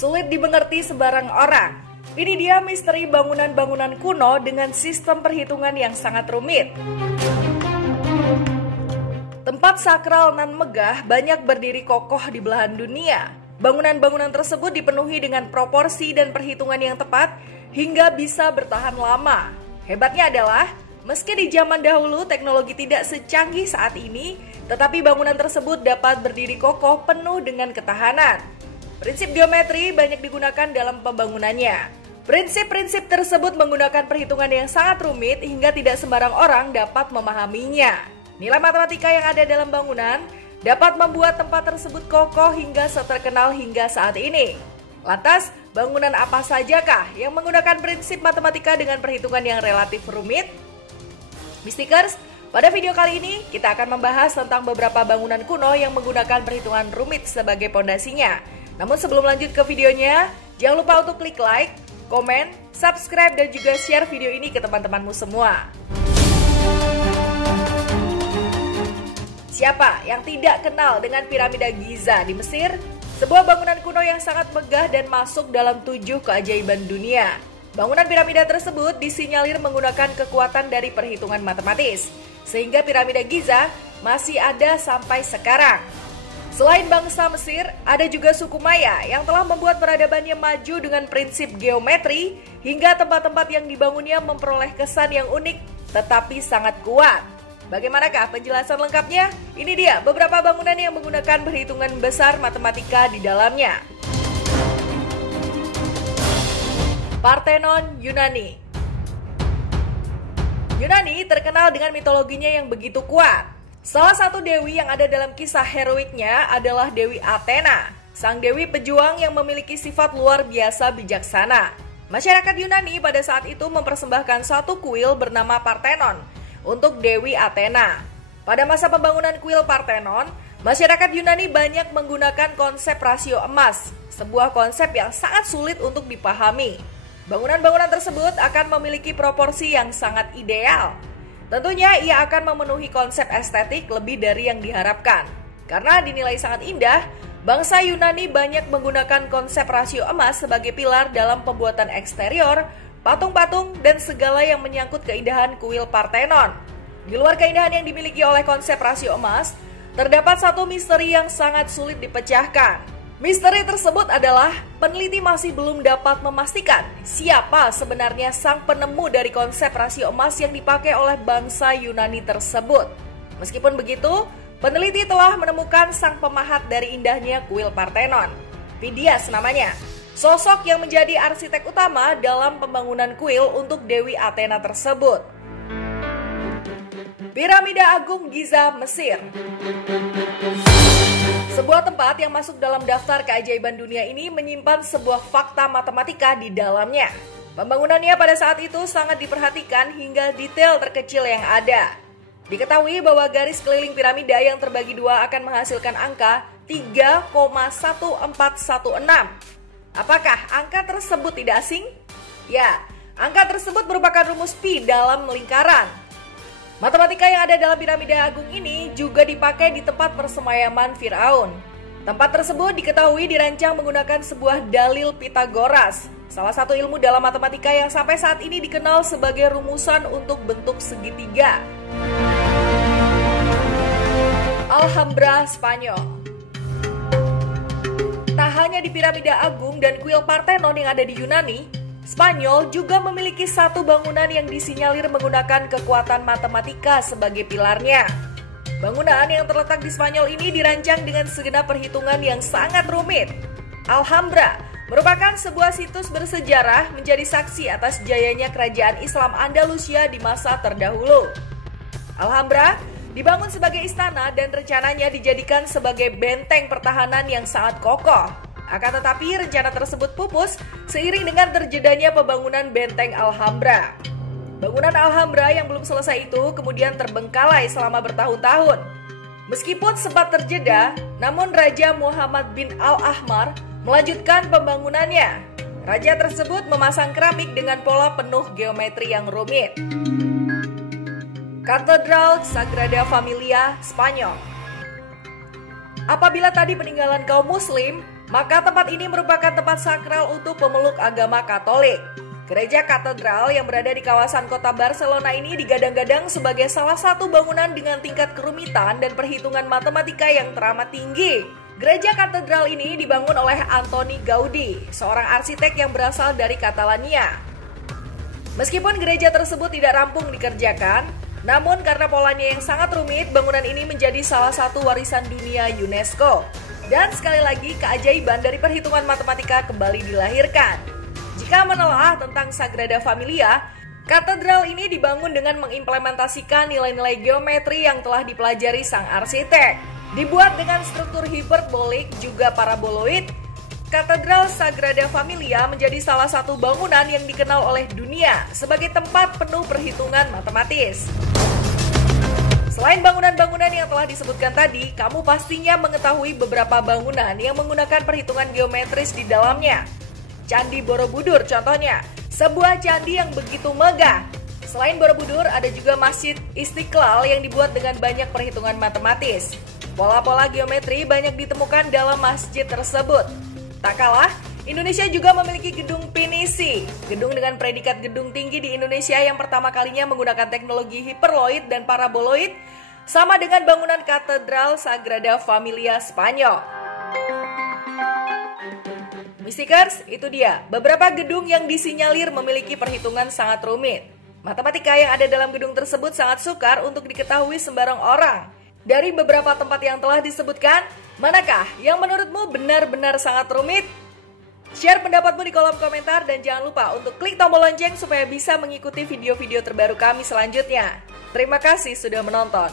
sulit dimengerti sebarang orang. Ini dia misteri bangunan-bangunan kuno dengan sistem perhitungan yang sangat rumit. Tempat sakral nan megah banyak berdiri kokoh di belahan dunia. Bangunan-bangunan tersebut dipenuhi dengan proporsi dan perhitungan yang tepat hingga bisa bertahan lama. Hebatnya adalah, meski di zaman dahulu teknologi tidak secanggih saat ini, tetapi bangunan tersebut dapat berdiri kokoh penuh dengan ketahanan. Prinsip geometri banyak digunakan dalam pembangunannya. Prinsip-prinsip tersebut menggunakan perhitungan yang sangat rumit hingga tidak sembarang orang dapat memahaminya. Nilai matematika yang ada dalam bangunan dapat membuat tempat tersebut kokoh hingga terkenal hingga saat ini. Lantas, bangunan apa sajakah yang menggunakan prinsip matematika dengan perhitungan yang relatif rumit? Mystikers, pada video kali ini kita akan membahas tentang beberapa bangunan kuno yang menggunakan perhitungan rumit sebagai pondasinya. Namun sebelum lanjut ke videonya, jangan lupa untuk klik like, komen, subscribe, dan juga share video ini ke teman-temanmu semua. Siapa yang tidak kenal dengan piramida Giza di Mesir? Sebuah bangunan kuno yang sangat megah dan masuk dalam 7 keajaiban dunia. Bangunan piramida tersebut disinyalir menggunakan kekuatan dari perhitungan matematis, sehingga piramida Giza masih ada sampai sekarang. Selain bangsa Mesir, ada juga suku Maya yang telah membuat peradabannya maju dengan prinsip geometri hingga tempat-tempat yang dibangunnya memperoleh kesan yang unik tetapi sangat kuat. Bagaimanakah penjelasan lengkapnya? Ini dia beberapa bangunan yang menggunakan perhitungan besar matematika di dalamnya. Parthenon, Yunani. Yunani terkenal dengan mitologinya yang begitu kuat. Salah satu dewi yang ada dalam kisah heroiknya adalah Dewi Athena, sang dewi pejuang yang memiliki sifat luar biasa bijaksana. Masyarakat Yunani pada saat itu mempersembahkan satu kuil bernama Parthenon untuk Dewi Athena. Pada masa pembangunan kuil Parthenon, masyarakat Yunani banyak menggunakan konsep rasio emas, sebuah konsep yang sangat sulit untuk dipahami. Bangunan-bangunan tersebut akan memiliki proporsi yang sangat ideal. Tentunya ia akan memenuhi konsep estetik lebih dari yang diharapkan. Karena dinilai sangat indah, bangsa Yunani banyak menggunakan konsep rasio emas sebagai pilar dalam pembuatan eksterior, patung-patung, dan segala yang menyangkut keindahan kuil Parthenon. Di luar keindahan yang dimiliki oleh konsep rasio emas, terdapat satu misteri yang sangat sulit dipecahkan. Misteri tersebut adalah peneliti masih belum dapat memastikan siapa sebenarnya sang penemu dari konsep rasio emas yang dipakai oleh bangsa Yunani tersebut. Meskipun begitu, peneliti telah menemukan sang pemahat dari indahnya kuil Parthenon. Phidias namanya. Sosok yang menjadi arsitek utama dalam pembangunan kuil untuk Dewi Athena tersebut. Piramida Agung Giza, Mesir. Sebuah tempat yang masuk dalam daftar keajaiban dunia ini menyimpan sebuah fakta matematika di dalamnya. Pembangunannya pada saat itu sangat diperhatikan hingga detail terkecil yang ada. Diketahui bahwa garis keliling piramida yang terbagi dua akan menghasilkan angka 3,1416. Apakah angka tersebut tidak asing? Ya, angka tersebut merupakan rumus pi dalam lingkaran. Matematika yang ada dalam piramida agung ini juga dipakai di tempat persemayaman Firaun. Tempat tersebut diketahui dirancang menggunakan sebuah dalil Pitagoras, salah satu ilmu dalam matematika yang sampai saat ini dikenal sebagai rumusan untuk bentuk segitiga. Alhambra, Spanyol. Tak hanya di piramida agung dan kuil Parthenon yang ada di Yunani, Spanyol juga memiliki satu bangunan yang disinyalir menggunakan kekuatan matematika sebagai pilarnya. Bangunan yang terletak di Spanyol ini dirancang dengan segenap perhitungan yang sangat rumit. Alhambra merupakan sebuah situs bersejarah menjadi saksi atas jayanya kerajaan Islam Andalusia di masa terdahulu. Alhambra dibangun sebagai istana dan rencananya dijadikan sebagai benteng pertahanan yang sangat kokoh. Akan tetapi rencana tersebut pupus seiring dengan terjedanya pembangunan benteng Alhambra. Bangunan Alhambra yang belum selesai itu kemudian terbengkalai selama bertahun-tahun. Meskipun sempat terjeda, namun Raja Muhammad bin Al-Ahmar melanjutkan pembangunannya. Raja tersebut memasang keramik dengan pola penuh geometri yang rumit. Katedral Sagrada Familia, Spanyol. Apabila tadi peninggalan kaum muslim, maka tempat ini merupakan tempat sakral untuk pemeluk agama Katolik. Gereja katedral yang berada di kawasan kota Barcelona ini digadang-gadang sebagai salah satu bangunan dengan tingkat kerumitan dan perhitungan matematika yang teramat tinggi. Gereja katedral ini dibangun oleh Antoni Gaudi, seorang arsitek yang berasal dari Catalania. Meskipun gereja tersebut tidak rampung dikerjakan, namun karena polanya yang sangat rumit, bangunan ini menjadi salah satu warisan dunia UNESCO. Dan sekali lagi, keajaiban dari perhitungan matematika kembali dilahirkan. Jika menelaah tentang Sagrada Familia, katedral ini dibangun dengan mengimplementasikan nilai-nilai geometri yang telah dipelajari sang arsitek. Dibuat dengan struktur hiperbolik juga paraboloid, Katedral Sagrada Familia menjadi salah satu bangunan yang dikenal oleh dunia sebagai tempat penuh perhitungan matematis. Selain bangunan-bangunan yang telah disebutkan tadi, kamu pastinya mengetahui beberapa bangunan yang menggunakan perhitungan geometris di dalamnya. Candi Borobudur contohnya, sebuah candi yang begitu megah. Selain Borobudur, ada juga Masjid Istiqlal yang dibuat dengan banyak perhitungan matematis. Pola-pola geometri banyak ditemukan dalam masjid tersebut. Tak kalah, Indonesia juga memiliki gedung Pinisi, gedung dengan predikat gedung tinggi di Indonesia yang pertama kalinya menggunakan teknologi hiperloid dan paraboloid, sama dengan bangunan Katedral Sagrada Familia Spanyol. Mystikers, itu dia beberapa gedung yang disinyalir memiliki perhitungan sangat rumit. Matematika yang ada dalam gedung tersebut sangat sukar untuk diketahui sembarang orang. Dari beberapa tempat yang telah disebutkan, manakah yang menurutmu benar-benar sangat rumit? Share pendapatmu di kolom komentar dan jangan lupa untuk klik tombol lonceng supaya bisa mengikuti video-video terbaru kami selanjutnya. Terima kasih sudah menonton.